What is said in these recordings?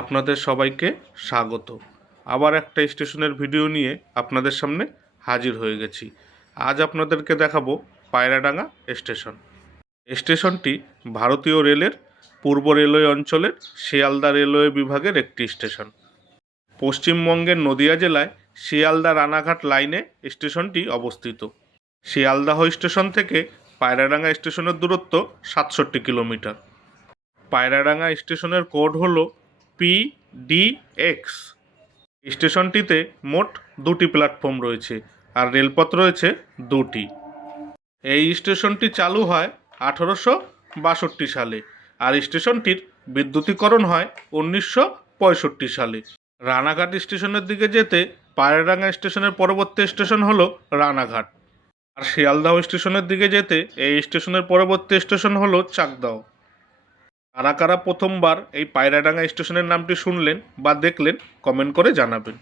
আপনাদের সবাইকে স্বাগত। আবার একটা স্টেশনের ভিডিও নিয়ে আপনাদের সামনে হাজির হয়ে গেছি। আজ আপনাদেরকে দেখাবো পায়রাডাঙ্গা স্টেশন। স্টেশনটি ভারতীয় রেলের পূর্ব রেলওয়ে অঞ্চলের শিয়ালদা রেলওয়ে বিভাগের একটি স্টেশন। পশ্চিমবঙ্গের নদিয়া জেলায় শিয়ালদা রানাঘাট লাইনে স্টেশনটি অবস্থিত। শিয়ালদাহ স্টেশন থেকে পায়রাডাঙ্গা স্টেশনের দূরত্ব সাতষট্টি কিলোমিটার। পায়রাডাঙ্গা স্টেশনের কোড হল পিডিএক্স স্টেশনটিতে মোট দুটি প্ল্যাটফর্ম রয়েছে আর রেলপথ রয়েছে দুটি। এই স্টেশনটি চালু হয় আঠেরোশো বাষট্টি সালে আর স্টেশনটির বিদ্যুতীকরণ হয় উনিশশো পঁয়ষট্টি সালে। রানাঘাট স্টেশনের দিকে যেতে পায়রাডাঙ্গা স্টেশনের পরবর্তী স্টেশন হলো রানাঘাট। আর শিয়ালদাহ স্টেশনের দিকে যেতে এই স্টেশনের পরবর্তী স্টেশন হলো চাকদাহ। কারা কারা প্রথমবার এই পায়রাডাঙ্গা স্টেশনের নামটি শুনলেন বা দেখলেন কমেন্ট করে জানাবেন।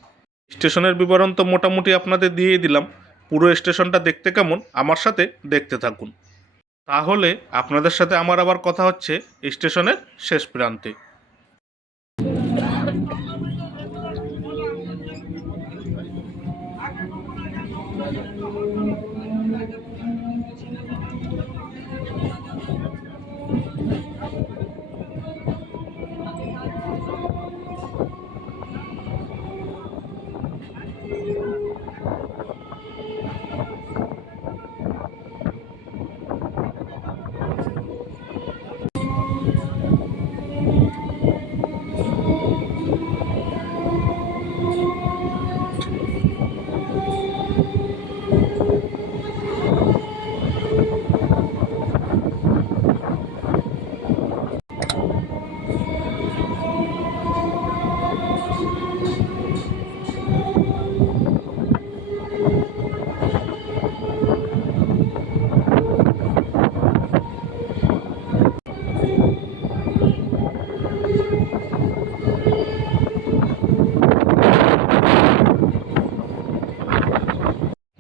স্টেশনের বিবরণ তো মোটামুটি আপনাদের দিয়ে দিলাম। পুরো স্টেশনটা দেখতে কেমন, আমার সাথে দেখতে থাকুন। তাহলে আপনাদের সাথে আমার আবার কথা হচ্ছে স্টেশনের শেষ প্রান্তে।